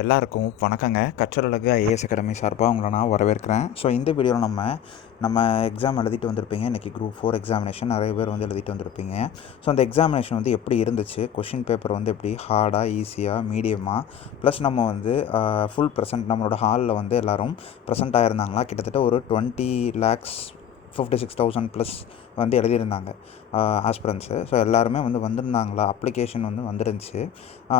எல்லாருக்கும் வணக்கங்க. கற்றலகு IAS academy சார்பாக உங்களை நான் வரவேற்கிறேன். ஸோ இந்த வீடியோவில் நம்ம நம்ம எக்ஸாம் எழுதிட்டு வந்திருப்பீங்க. இன்றைக்கி குரூப் ஃபோர் எக்ஸாமினேஷன் நிறைய பேர் வந்து எழுதிட்டு வந்திருப்பீங்க. ஸோ அந்த எக்ஸாமினேஷன் வந்து எப்படி இருந்துச்சு? கொஷின் பேப்பர் வந்து எப்படி? ஹார்டாக ஈஸியாக மீடியமாக ப்ளஸ் நம்ம வந்து ஃபுல் ப்ரெசென்ட் நம்மளோட ஹாலில் வந்து எல்லோரும் ப்ரெசென்ட் ஆகிருந்தாங்களா கிட்டத்தட்ட ஒரு twenty lakhs fifty six thousand plus வந்து எழுதியிருந்தாங்க ஆஸ்பிரன்ஸு ஸோ எல்லாருமே வந்து வந்திருந்தாங்களா? அப்ளிகேஷன் வந்து வந்துருந்துச்சு.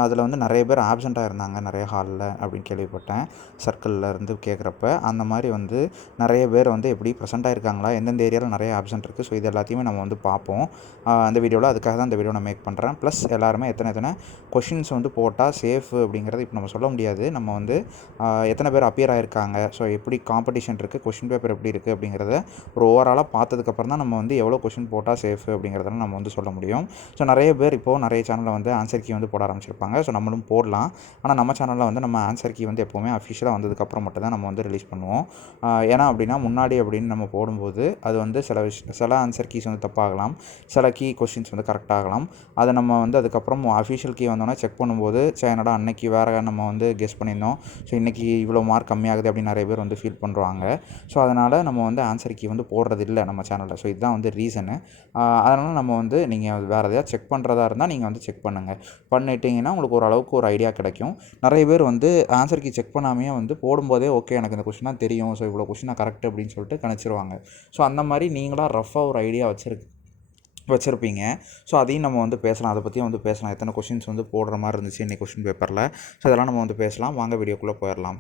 அதில் வந்து நிறைய பேர் ஆப்சண்ட்டாக இருந்தாங்க நிறைய ஹாலில் அப்படின்னு கேள்விப்பட்டேன். சர்க்கிளில் இருந்து கேட்குறப்ப அந்த மாதிரி வந்து நிறைய பேர் வந்து எப்படி ப்ரெசென்ட் ஆகிருக்காங்களா எந்தெந்த ஏரியாவில் நிறைய ஆப்சண்ட் இருக்குது ஸோ இது எல்லாத்தையுமே நம்ம வந்து பார்ப்போம். அந்த வீடியோவில் அதுக்காக தான் இந்த வீடியோ நான் மேக் பண்ணுறேன் ப்ளஸ் எல்லாருமே எத்தனை எத்தனை கொஷின்ஸ் வந்து போட்டால் சேஃப் அப்படிங்கிறது இப்போ நம்ம சொல்ல முடியாது. நம்ம வந்து எத்தனை பேர் அப்பியர் ஆகிருக்காங்க ஸோ எப்படி காம்படிஷன் இருக்குது கொஷின் பேப்பர் எப்படி இருக்குது அப்படிங்கிறத ஒரு ஓவராலாக பார்த்ததுக்கப்புறம் தான் நம்ம வந்து எவ்வளோ கொஷின் போட்டால் சேஃப் அப்படிங்கிறதெல்லாம் நம்ம வந்து சொல்ல முடியும். ஸோ நிறைய பேர் இப்போது நிறைய சேனலில் வந்து ஆன்சர் கீ வந்து போட ஆரம்பிச்சிருப்பாங்க. ஸோ நம்மளும் போடலாம். ஆனால் நம்ம சேனலில் வந்து நம்ம ஆன்சர் கீ வந்து எப்போவுமே அஃபிஷியலாக வந்ததுக்கப்புறம் மட்டும் தான் நம்ம வந்து ரிலீஸ் பண்ணுவோம். ஏன்னா அப்படின்னா முன்னாடி அப்படின்னு நம்ம போடும்போது அது வந்து சில விஷ் சில ஆன்சர் கீஸ் வந்து தப்பாகலாம். சில கீ கொஷின்ஸ் வந்து கரெக்டாகலாம் அதை நம்ம வந்து அதுக்கப்புறம் அஃபிஷியல் கீ வந்தோன்னே செக் பண்ணும்போது சேனடா அன்னைக்கு வேறு நம்ம வந்து கெஸ் பண்ணியிருந்தோம். ஸோ இன்றைக்கி இவ்வளோ மார்க் கம்மியாகுது அப்படின்னு நிறைய பேர் வந்து ஃபீல் பண்ணுறாங்க ஸோ அதனால் நம்ம வந்து ஆன்சர் கீ வந்து போடுறது இல்லை நம்ம சேனலில் ஸோ இதுதான் வந்து ரீசனு அதனால் நம்ம வந்து நீங்கள் வேறு எதையாவது செக் பண்ணுறதா இருந்தால் நீங்கள் வந்து செக் பண்ணுங்கள் பண்ணிட்டீங்கன்னா உங்களுக்கு ஓரளவுக்கு ஒரு ஐடியா கிடைக்கும். நிறைய பேர் வந்து ஆன்சர் கீ செக் பண்ணாமையே வந்து போடும்போதே ஓகே எனக்கு இந்த கொஷினாக தெரியும். ஸோ இவ்வளோ கொஷினாக கரெக்ட் அப்படின்னு சொல்லிட்டு கணிச்சிருவாங்க. ஸோ அந்த மாதிரி நீங்களாக ரஃபாக ஒரு ஐடியா வச்சுருக்கு வச்சுருப்பீங்க. ஸோ அதையும் நம்ம வந்து பேசலாம். அதை பற்றியும் வந்து பேசலாம். எத்தனை கொஷின்ஸ் வந்து போடுற மாதிரி இருந்துச்சு இன்னைக்கு கொஷின் பேப்பரில் ஸோ அதெல்லாம் நம்ம வந்து பேசலாம். வாங்க வீடியோக்குள்ளே போயிடலாம்.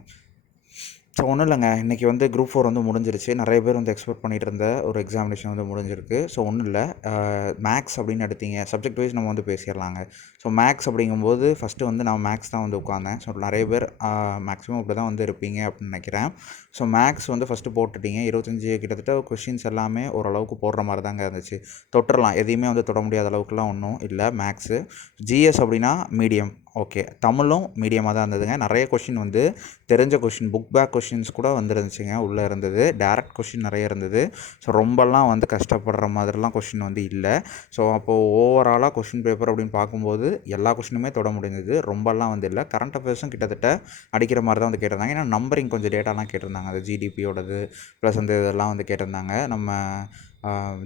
ஸோ ஒன்றும் இல்லைங்க. இன்றைக்கி வந்து குரூப் ஃபோர் வந்து முடிஞ்சிருச்சு. நிறைய பேர் வந்து எக்ஸ்பெக்ட் பண்ணிகிட்டு இருந்த ஒரு எக்ஸாமினேஷன் வந்து முடிஞ்சிருக்கு. ஸோ ஒன்றும் இல்லை. மேக்ஸ் அப்படின்னு எடுத்தீங்க. சப்ஜெக்ட் வைஸ் நம்ம வந்து பேசிடலாங்க. ஸோ மேக்ஸ் அப்படிங்கும்போது ஃபஸ்ட்டு வந்து நான் மேக்ஸ் தான் வந்து உட்காந்தேன். ஸோ நிறைய பேர் மேக்ஸிமம் இப்படி தான் வந்து இருப்பீங்க அப்படின்னு நினைக்கிறேன். ஸோ மேக்ஸ் வந்து ஃபஸ்ட்டு போட்டுட்டீங்க. இருபத்தஞ்சி கிட்டத்தட்ட கொஷின்ஸ் எல்லாமே ஓரளவுக்கு போடுற மாதிரி தாங்க இருந்துச்சு. தொட்டுறலாம். எதையுமே வந்து தொட முடியாத அளவுக்குலாம் ஒன்றும் இல்லை. மேக்ஸு ஜிஎஸ் அப்படின்னா மீடியம் ஓகே. தமிழும் மீடியமாக தான் இருந்ததுங்க. நிறைய கொஷின் வந்து தெரிஞ்ச கொஷின் புக் பேக் கொஷின்ஸ் கூட வந்துருந்துச்சுங்க. உள்ளே இருந்தது. டேரக்ட் கொஷின் நிறைய இருந்தது. ஸோ ரொம்பலாம் வந்து கஷ்டப்படுற மாதிரிலாம் கொஷின் வந்து இல்லை. ஸோ அப்போது ஓவராலாக கொஷின் பேப்பர் அப்படின்னு பார்க்கும்போது எல்லா கொஷினுமே தொட முடிஞ்சது ரொம்பலாம் வந்து இல்லை. கரண்ட் அஃபேர்ஸும் கிட்டத்தட்ட அடிக்கிற மாதிரி தான் வந்து கேட்டிருந்தாங்க. ஏன்னா நம்பரிங் கொஞ்சம் டேட்டாலாம் கேட்டிருந்தாங்க. அது ஜிடிபியோடது ப்ளஸ் வந்து இதெல்லாம் வந்து கேட்டிருந்தாங்க. நம்ம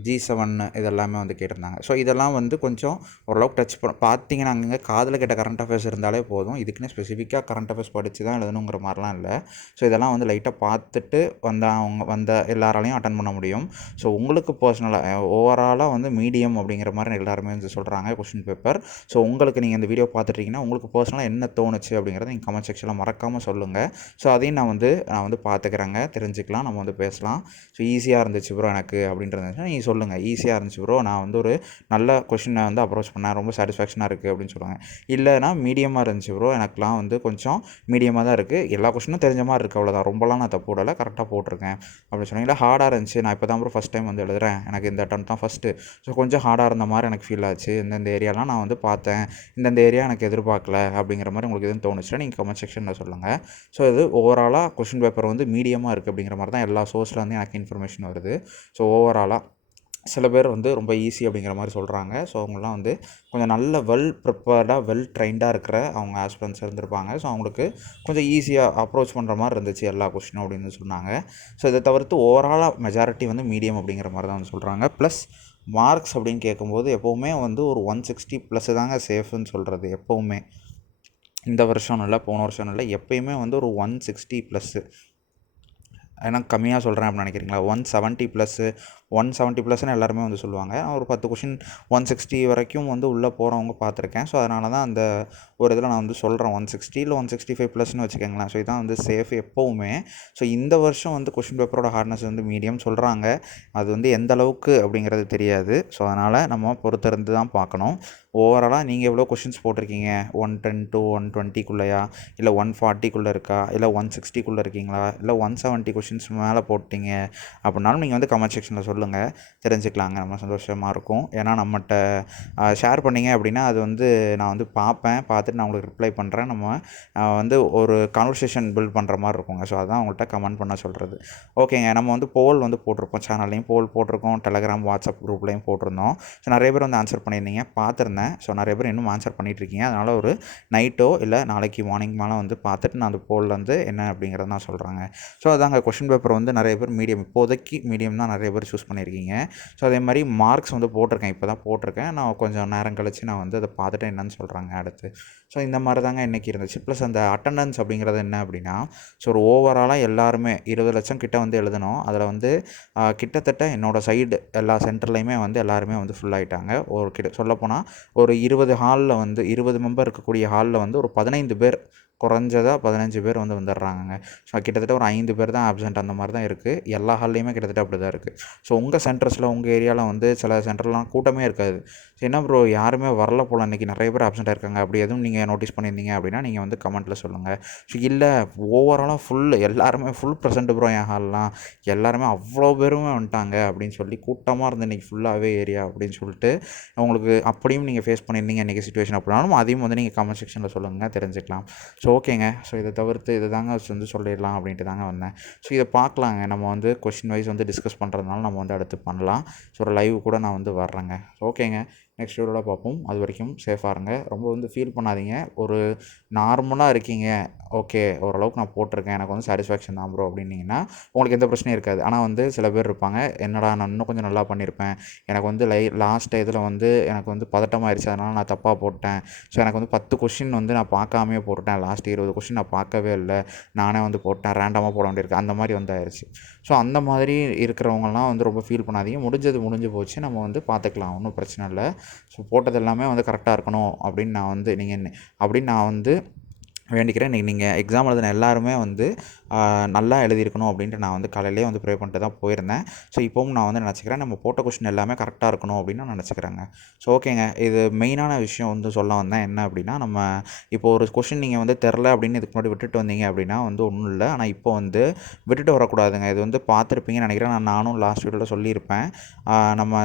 ஜி செவன் இதெல்லாமே வந்து கேட்டிருந்தாங்க. ஸோ இதெல்லாம் வந்து கொஞ்சம் ஓரளவுக்கு டச் பண்ண பார்த்தீங்கன்னா அங்கங்கே காதில் கேட்ட கரண்ட் அஃபேர்ஸ் இருந்தாலே போதும். இதுக்குன்னு ஸ்பெசிஃபிக்காக கரண்ட் அஃபேர்ஸ் படித்து தான் எழுதணுங்கிற மாதிரிலாம் இல்லை. ஸோ இதெல்லாம் வந்து லைட்டாக பார்த்துட்டு வந்த அவங்க வந்த எல்லாராலையும் அட்டன் பண்ண முடியும். ஸோ உங்களுக்கு பர்சனலாக ஓவராலாக வந்து மீடியம் அப்படிங்கிற மாதிரி எல்லாருமே வந்து சொல்கிறாங்க கொஷின் பேப்பர் ஸோ உங்களுக்கு நீங்கள் இந்த வீடியோ பார்த்துட்டீங்கன்னா உங்களுக்கு பர்சனலாக என்ன தோணுச்சு அப்படிங்கிறத நீங்கள் கமெண்ட் செக்ஷனில் மறக்காமல் சொல்லுங்கள் ஸோ அதையும் நான் வந்து நான் வந்து பார்த்துக்கிறேங்க தெரிஞ்சுக்கலாம் நம்ம வந்து பேசலாம். ஸோ ஈஸியாக இருந்துச்சு ப்ரோ எனக்கு அப்படின்ற இருந்துச்சுன்னா நீங்கள் சொல்லுங்கள் ஈஸியாக இருந்துச்சு ப்ரோ நான் வந்து ஒரு நல்ல கொஷினை வந்து அப்ரோச் பண்ணேன். ரொம்ப சாட்டிஸ்ஃபேக்ஷனாக இருக்குது அப்படின்னு சொல்லுவாங்க இல்லைனா மீடியமாக இருந்துச்சு ப்ரோ எனக்குலாம் வந்து கொஞ்சம் மீடியமாக தான் இருக்குது எல்லா கொஷினும் தெரிஞ்ச மாதிரி இருக்குது அவ்வளோதான் ரொம்பலாம் நான் தப்பு விடலை. கரெக்டாக போட்டிருக்கேன். அப்படின்னு சொன்னீங்க. இல்லை ஹார்டாக இருந்துச்சு. நான் இப்போ தான் ப்ரோ ஃபஸ்ட் டைம் வந்து எழுதுறேன். எனக்கு இந்த அட்டம் தான் ஃபஸ்ட்டு ஸோ கொஞ்சம் ஹார்டாக இருந்த மாதிரி எனக்கு ஃபீல் ஆச்சு. இந்தந்த ஏரியாலாம் நான் வந்து பார்த்தேன். இந்தந்த ஏரியா எனக்கு எதிர்பார்க்கல அப்படிங்கிற மாதிரி உங்களுக்கு எதுவும் தோணுச்சுன்னா நீங்கள் கமெண்ட் செக்ஷனில் சொல்லுங்கள் ஸோ இது ஓவராலாக கொஷின் பேப்பர் வந்து மீடியமாக இருக்குது அப்படிங்கிற மாதிரி தான் எல்லா சோர்ஸில் வந்து எனக்கு இன்ஃபர்மேஷன் வருது. ஸோ ஓவராலாக சில பேர் வந்து ரொம்ப ஈஸி அப்படிங்கிற மாதிரி சொல்கிறாங்க ஸோ அவங்களாம் வந்து கொஞ்சம் நல்ல வெல் ப்ரிப்பேர்டாக வெல் ட்ரைன்டாக இருக்கிற அவங்க ஆஸ்பிரன்ஸ் இருந்திருப்பாங்க. ஸோ அவங்களுக்கு கொஞ்சம் ஈஸியாக அப்ரோச் பண்ணுற மாதிரி இருந்துச்சு எல்லா கொஷினும் அப்படின்னு சொன்னாங்க. ஸோ இதை தவிர்த்து ஓவராலாக மெஜாரிட்டி வந்து மீடியம் அப்படிங்கிற மாதிரி தான் வந்து சொல்கிறாங்க ப்ளஸ் மார்க்ஸ் அப்படின்னு கேட்கும்போது எப்போவுமே வந்து ஒரு ஒன் சிக்ஸ்டி ப்ளஸ் தாங்க சேஃப்னு சொல்கிறது எப்போவுமே. இந்த வருஷம் இல்லை போன வருஷம் இல்லை எப்போயுமே வந்து ஒரு ஒன் சிக்ஸ்டி ப்ளஸ்ஸு ஏன்னா கம்மியாக சொல்கிறேன் அப்படின்னு நினைக்கிறீங்களா? One seventy plus one seventy ப்ளஸ்ன்னு எல்லாருமே வந்து சொல்லுவாங்க. ஒரு பத்து கொஷின் ஒன் சிக்ஸ்டி வரைக்கும் வந்து உள்ளே போகிறவங்க பார்த்துருக்கேன். ஸோ அதனால தான் அந்த ஒரு இதில் நான் வந்து சொல்கிறேன் ஒன் சிக்ஸ்டி இல்லை ஒன் சிக்ஸ்டி ஃபைவ் ப்ளஸ்னு வச்சுக்கோங்களேன். ஸோ இதான் வந்து சேஃப் எப்போவுமே. ஸோ இந்த வருஷம் வந்து கொஷின் பேப்பரோட ஹார்ட்னஸ் வந்து மீடியம் சொல்கிறாங்க அது வந்து எந்த அளவுக்கு அப்படிங்கிறது தெரியாது. ஸோ அதனால் நம்ம பொறுத்திருந்து தான் பார்க்கணும். ஓவராலாக நீங்கள் எவ்வளோ கொஷின்ஸ் போட்டிருக்கீங்க? ஒன் டென் டு ஒன் டுவெண்ட்டிக்குள்ளேயா இல்லை ஒன் ஃபார்ட்டிக்குள்ளே இருக்கா இல்லை ஒன் சிக்ஸ்டிக்குள்ளே இருக்கீங்களா? இல்லை ஒன் செவன்ட்டி கொஷின்ஸ் மேலே போட்டிங்க அப்படின்னாலும் நீங்கள் வந்து கமெண்ட் செக்ஷனில் சொல்லுங்கள் தெரிஞ்சுக்கலாங்க. நம்ம சந்தோஷமாக இருக்கும். ஏன்னா நம்மகிட்ட ஷேர் பண்ணிங்க அப்படின்னா அது வந்து நான் வந்து பார்ப்பேன். பார்த்துட்டு நான் உங்களுக்கு ரிப்ளை பண்ணுறேன் நம்ம வந்து ஒரு கான்வர்சேஷன் பில்ட் பண்ணுற மாதிரி இருக்குங்க. ஸோ அதான் உங்கள்கிட்ட கமெண்ட் பண்ண சொல்கிறது ஓகேங்க நம்ம வந்து போல் வந்து போட்டிருப்போம் சேனல்லையும் போல் போட்டிருக்கோம். டெலகிராம் வாட்ஸ்அப் குரூப்லேயும் போட்டிருந்தோம். ஸோ நிறைய பேர் வந்து ஆன்சர் பண்ணியிருந்தீங்க. பார்த்துருந்தேன். சொன்னேன். ஸோ நிறைய பேர் இன்னும் ஆன்சர் பண்ணிகிட்ருக்கீங்க அதனால் ஒரு நைட்டோ இல்லை நாளைக்கு மார்னிங் மேலே வந்து பார்த்துட்டு நான் அந்த போல்லேருந்து என்ன அப்படிங்கிறத நான் சொல்கிறாங்க ஸோ அதாங்க கொஷின் பேப்பர் வந்து நிறைய பேர் மீடியம் இப்போதைக்கு மீடியம் தான் நிறைய பேர் சூஸ் பண்ணியிருக்கீங்க ஸோ அதே மாதிரி மார்க்ஸ் வந்து போட்டிருக்கேன். இப்போ தான் போட்டிருக்கேன். நான் கொஞ்சம் நேரம் கழித்து நான் வந்து அதை பார்த்துட்டு என்னன்னு சொல்கிறாங்க அடுத்து. ஸோ இந்த மாதிரி தாங்க இன்றைக்கி இருந்துச்சு. ப்ளஸ் அந்த அட்டண்டன்ஸ் அப்படிங்கிறது என்ன அப்படின்னா ஸோ ஒரு ஓவராலாக எல்லாருமே இருபது லட்சம் கிட்ட வந்து எழுதணும். அதில் வந்து கிட்டத்தட்ட என்னோடய சைடு எல்லா சென்டர்லேயுமே வந்து எல்லாருமே வந்து ஃபுல் ஆகிட்டாங்க ஒரு கிட்ட சொல்லப்போனால் ஒரு இருபது ஹாலில் வந்து இருபது மெம்பர் இருக்கக்கூடிய ஹாலில் வந்து ஒரு பதினைந்து பேர் குறைஞ்சதாக பதினஞ்சு பேர் வந்து வந்துடுறாங்கங்க ஸோ கிட்டத்தட்ட ஒரு ஐந்து பேர் தான் ஆப்சென்ட் அந்த மாதிரி தான் இருக்குது எல்லா ஹால்லையுமே கிட்டத்தட்ட அப்படி தான் இருக்குது ஸோ உங்கள் சென்டர்ஸில் உங்கள் ஏரியாவில் வந்து சில சென்டர்லாம் கூட்டமே இருக்காது. ஸோ என்ன ப்ரோ யாருமே வரல போல் இன்றைக்கி நிறைய பேர் ஆப்சண்ட்டாக இருக்காங்க அப்படி எதுவும் நீங்கள் நோட்டீஸ் பண்ணியிருந்தீங்க அப்படின்னா நீங்கள் வந்து கமெண்ட்டில் சொல்லுங்கள் ஸோ இல்லை ஓவராலாக ஃபுல் எல்லாருமே ஃபுல் ப்ரெசென்ட் ப்ரோ என் ஹால்லாம் எல்லாருமே அவ்வளோ பேருமே வந்துட்டாங்க அப்படின்னு சொல்லி கூட்டமாக இருந்து இன்றைக்கி ஃபுல்லாகவே ஏரியா அப்படின்னு சொல்லிட்டு உங்களுக்கு அப்படியும் நீங்கள் ஃபேஸ் பண்ணியிருந்தீங்க. இன்றைக்கி சுச்சுவேஷன் அப்படின்னாலும் அதையும் வந்து நீங்கள் கமெண்ட் செக்ஷனில் சொல்லுங்கள் தெரிஞ்சுக்கலாம். ஸோ ஓகேங்க. ஸோ இதை தவிர்த்து இதை தாங்க வந்து சொல்லிடலாம் அப்படின்ட்டு தாங்க வந்தேன். ஸோ இதை பார்க்கலாங்க. நம்ம வந்து கொஷின் வைஸ் வந்து டிஸ்கஸ் பண்ணுறதுனால நம்ம வந்து அடுத்து பண்ணலாம். ஸோ ஒரு லைவ் கூட நான் வந்து வர்றேங்க. ஓகேங்க. நெக்ஸ்ட் வீடியோவில் பார்ப்போம். அது வரைக்கும் சேஃபாக இருங்க. ரொம்ப வந்து ஃபீல் பண்ணாதீங்க. ஒரு நார்மலாக இருக்கீங்க. ஓகே ஓரளவுக்கு நான் போட்டிருக்கேன். எனக்கு வந்து சாட்டிஸ்ஃபேக்ஷன் தான் ப்ரோ அப்படின்னீங்கன்னா உங்களுக்கு எந்த பிரச்சனையும் இருக்காது. ஆனால் வந்து சில பேர் இருப்பாங்க. என்னடா நான் இன்னும் கொஞ்சம் நல்லா பண்ணியிருப்பேன். எனக்கு வந்து லை லாஸ்ட் இதில் வந்து எனக்கு வந்து பதட்டமாகிடுச்சு அதனால் நான் தப்பாக போட்டேன். ஸோ எனக்கு வந்து பத்து கொஷின் வந்து நான் பார்க்காமே போட்டேன் லாஸ்ட் இருபது கொஷின் நான் பார்க்கவே இல்லை. நானே வந்து போட்டேன். ரேண்டமாக போட வேண்டியிருக்கு. அந்த மாதிரி வந்து ஆயிடுச்சு ஸோ அந்த மாதிரி இருக்கிறவங்கலாம் வந்து ரொம்ப ஃபீல் பண்ணாதீங்க. முடிஞ்சது முடிஞ்சு போச்சு. நம்ம வந்து பார்த்துக்கலாம். ஒன்றும் பிரச்சனை இல்லை. ஸோ போட்டது எல்லாமே வந்து கரெக்டாக இருக்கணும் அப்படின்னு நான் வந்து நீங்கள் அப்படின்னு நான் வந்து வேண்டிக்கிறேன். இன்றைக்கி நீங்கள் எக்ஸாம் எழுதின எல்லாருமே வந்து நல்லா எழுதியிருக்கணும் அப்படின்ட்டு நான் வந்து காலையிலேயே வந்து ப்ரே பண்ணிட்டு தான் போயிருந்தேன். ஸோ இப்போவும் நான் வந்து நினச்சிக்கிறேன் நம்ம போட்ட கொஷின் எல்லாமே கரெக்டாக இருக்கணும் அப்படின்னு நான் நினச்சிக்கிறேங்க. ஸோ ஓகேங்க இது மெயினான விஷயம் வந்து சொல்ல வந்தேன். என்ன அப்படின்னா நம்ம இப்போ ஒரு கொஷின் நீங்கள் வந்து தெரில அப்படின்னு இதுக்கு முன்னாடி விட்டுட்டு வந்தீங்க அப்படின்னா வந்து ஒன்றும் இல்லை. ஆனால் இப்போ வந்து விட்டுட்டு வரக்கூடாதுங்க. இது வந்து பார்த்துருப்பீங்கன்னு நினைக்கிறேன். நான் நானும் லாஸ்ட் வீடியோவில் சொல்லியிருப்பேன். நம்ம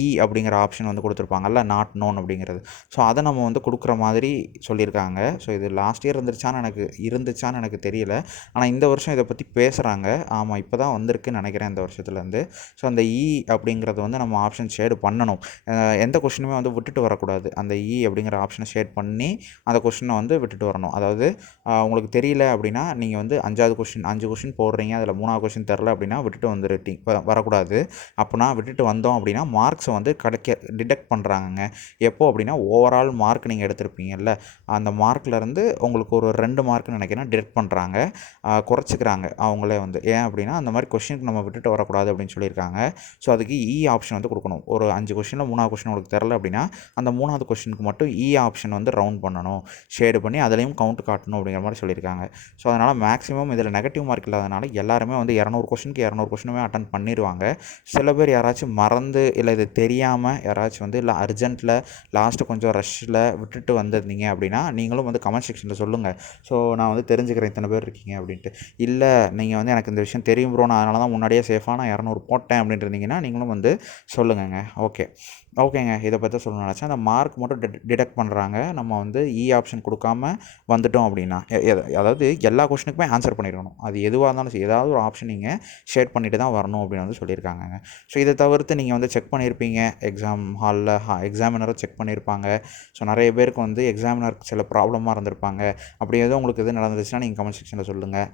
இ அப்படிங்கிற ஆப்ஷன் வந்து கொடுத்துருப்பாங்கல்ல நாட் நோன் அப்படிங்கிறது. ஸோ அதை நம்ம வந்து கொடுக்குற மாதிரி சொல்லியிருக்காங்க. ஸோ இது லாஸ்ட் இயர் இருந்துருச்சான்னு எனக்கு இருந்துச்சான்னு எனக்கு தெரியல. ஆனால் இந்த வருஷம் இதை பற்றி பேசுகிறாங்க ஆமாம் இப்போ தான் வந்திருக்குன்னு நினைக்கிறேன் இந்த வருஷத்துலேருந்து. ஸோ அந்த e இ அப்படிங்கிறது வந்து நம்ம ஆப்ஷன் ஷேடு பண்ணணும். எந்த கொஷினுமே வந்து விட்டுட்டு வரக்கூடாது. அந்த e இ அப்படிங்கிற ஆப்ஷனை ஷேட் பண்ணி அந்த கொஷினை வந்து விட்டுட்டு வரணும். அதாவது உங்களுக்கு தெரியல அப்படின்னா நீங்கள் வந்து அஞ்சாவது கொஷின் அஞ்சு கொஷின் போடுறீங்க அதில் மூணாவது கொஷின் தெரில அப்படின்னா விட்டுட்டு வந்துருட்டி வரக்கூடாது. அப்போனா விட்டுட்டு வந்தோம் அப்படின்னா மார்க்ஸை வந்து கிடைக்க டிடெக்ட் பண்ணுறாங்கங்க எப்போ அப்படின்னா ஓவரால் மார்க் நீங்கள் எடுத்திருப்பீங்கல்ல அந்த மார்க்லேருந்து உங்களுக்கு ஒரு ரெண்டு மார்க்னு நினைக்கிறேன் டிடெக்ட் பண்ணுறாங்க குறைச்சிக்கிறாங்க. அவங்களே வந்து. ஏன் அப்படின்னா அந்த மாதிரி கொஷினுக்கு நம்ம விட்டுட்டு வரக்கூடாது அப்படின்னு சொல்லியிருக்காங்க. ஸோ அதுக்கு e இ ஆப்ஷன் வந்து கொடுக்கணும். ஒரு அஞ்சு கொஷினில் மூணாவது கொஷின் உங்களுக்கு தெரில அப்படின்னா அந்த மூணாவது கொஷினுக்கு மட்டும் e இ ஆப்ஷன் வந்து ரவுண்ட் பண்ணணும். ஷேடு பண்ணி அதுலேயும் கவுண்ட் காட்டணும் அப்படிங்கிற மாதிரி சொல்லியிருக்காங்க. ஸோ அதனால் மேக்ஸிமம் இதில் நெகட்டிவ் மார்க் இல்லாதனால எல்லாருமே வந்து இரநூறு கொஷினுக்கு இரநூறு கொஷினுமே அட்டன் பண்ணிடுவாங்க சில பேர் யாராச்சும் மறந்து இல்லை இது தெரியாமல் யாராச்சும் வந்து இல்லை அர்ஜென்ட்டில் லாஸ்ட்டு கொஞ்சம் ரஷ்ஷில் விட்டுட்டு வந்திருந்தீங்க அப்படின்னா நீங்களும் வந்து கமெண்ட் செக்ஷனில் சொல்லுங்கள் ஸோ நான் வந்து தெரிஞ்சுக்கிறேன் இத்தனை பேர் இருக்கீங்க அப்படின்ட்டு. இல்லை நீங்கள் வந்து எனக்கு இந்த விஷயம் தெரியும் ப்ரோ நான் அதனால தான் முன்னாடியே சேஃபாக நான் இரநூறு போட்டேன் அப்படின்ட்டு இருந்தீங்கன்னா நீங்களும் வந்து சொல்லுங்கங்க. ஓகே ஓகேங்க. இதை பற்றி சொல்லணும்னு நினச்சேன். அந்த மார்க் மட்டும் டிடெக்ட் பண்ணுறாங்க நம்ம வந்து e இ ஆப்ஷன் கொடுக்காம வந்துட்டோம் அப்படின்னா அதாவது எல்லா கொஷினுக்குமே ஆன்சர் பண்ணிடணும். அது எதுவாக இருந்தாலும் சரி ஏதாவது ஒரு ஆப்ஷன் நீங்கள் ஷேர் பண்ணிட்டு தான் வரணும் அப்படின்னு வந்து சொல்லியிருக்காங்கங்க. ஸோ இதை தவிர்த்து நீங்கள் வந்து செக் பண்ணியிருப்பீங்க. எக்ஸாம் ஹாலில் எக்ஸாமினரை செக் பண்ணியிருப்பாங்க. ஸோ நிறைய பேருக்கு வந்து எக்ஸாமினருக்கு சில ப்ராப்ளமாக இருந்திருப்பாங்க. அப்படி எதுவும் உங்களுக்கு எது நடந்துச்சுன்னா நீங்கள் கமெண்ட் செக்ஷனில் சொல்லுங்கள்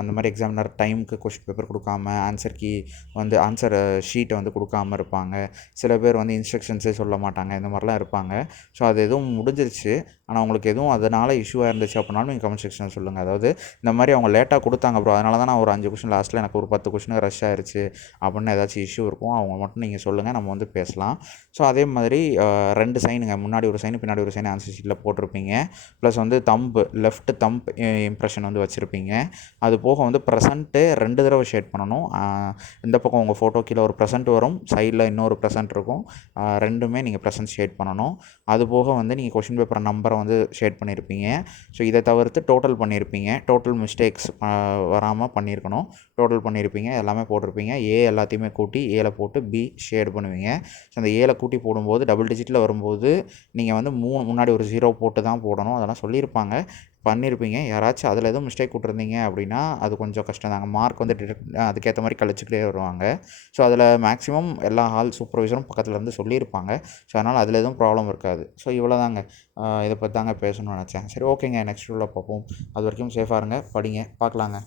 அந்த மாதிரி எக்ஸாமினர் டைமுக்கு கொஷின் பேப்பர் கொடுக்காம ஆன்சர் கீ வந்து ஆன்சர் ஷீட்டை வந்து கொடுக்காம இருப்பாங்க. சில பேர் வந்து இன்ஸ்ட்ரக்ஷன்ஸே சொல்ல மாட்டாங்க. இந்த மாதிரிலாம் இருப்பாங்க. ஸோ அது எதுவும் முடிஞ்சிருச்சு. ஆனால் உங்களுக்கு எதுவும் அதனால் இஷ்யூவாக இருந்துச்சு அப்படின்னாலும் நீங்கள் கமெண்ட் செக்ஷனில் சொல்லுங்கள் அதாவது இந்த மாதிரி அவங்க லேட்டாக கொடுத்தாங்க ப்ரோ அதனால தான் நான் ஒரு அஞ்சு கொஷின் லாஸ்ட்டில் எனக்கு ஒரு பத்து கொஷின் ரஷ் ஆயிடுச்சு அப்படின்னு ஏதாச்சும் இஷ்யூ இருக்கும். அவங்க மட்டும் நீங்கள் சொல்லுங்கள் நம்ம வந்து பேசலாம். ஸோ அதே மாதிரி ரெண்டு சைனுங்க முன்னாடி ஒரு சைன் பின்னாடி ஒரு சைன் ஆன்சர் ஷீட்டில் போட்டிருப்பீங்க. ப்ளஸ் வந்து தம்பு லெஃப்ட் தம்ப் இம்ப்ரெஷன் வந்து வச்சுருப்பீங்க. அது போக வந்து ப்ரெசண்ட்டு ரெண்டு தடவை ஷேட் பண்ணணும். இந்த பக்கம் உங்கள் ஃபோட்டோ கீழே ஒரு ப்ரெசென்ட் வரும். சைடில் இன்னொரு ப்ரெசென்ட் இருக்கும். ரெண்டுமே நீங்கள் ப்ரெசன்ட் ஷேட் பண்ணணும். அது போக வந்து நீங்கள் கொஷின் பேப்பர் நம்பரை வந்து ஷேட் பண்ணியிருப்பீங்க ஸோ இதை தவிர்த்து டோட்டல் பண்ணியிருப்பீங்க டோட்டல் மிஸ்டேக்ஸ் வராமல் பண்ணியிருக்கணும் டோட்டல் பண்ணியிருப்பீங்க எல்லாமே போட்டிருப்பீங்க. ஏ எல்லாத்தையுமே கூட்டி ஏல போட்டு பி ஷேட் பண்ணுவீங்க. ஸோ அந்த ஏல கூட்டி போடும்போது டபுள் டிஜிட்டில் வரும்போது நீங்கள் வந்து மூணு முன்னாடி ஒரு ஜீரோ போட்டு தான் போடணும். அதெல்லாம் சொல்லியிருப்பாங்க. பண்ணியிருப்பீங்க யாராச்சும் அதில் எதுவும் மிஸ்டேக் விட்ருந்தீங்க அப்படின்னா அது கொஞ்சம் கஷ்டம் தாங்க. மார்க் வந்து டிடெக்ட் அதுக்கேற்ற மாதிரி கழிச்சிக்கிட்டே வருவாங்க. ஸோ அதில் மேக்ஸிமம் எல்லா ஹால் சூப்பர்வைசரும் பக்கத்தில் இருந்து சொல்லியிருப்பாங்க. ஸோ அதனால் அதில் எதுவும் ப்ராப்ளம் இருக்காது. ஸோ இவ்வளோ தாங்க இதை பற்றி தாங்க பேசணும்னு நினச்சேன். சரி ஓகேங்க. நெக்ஸ்ட் உள்ள பார்ப்போம். அது வரைக்கும் சேஃபாக இருங்க. படிங்க. பார்க்கலாங்க.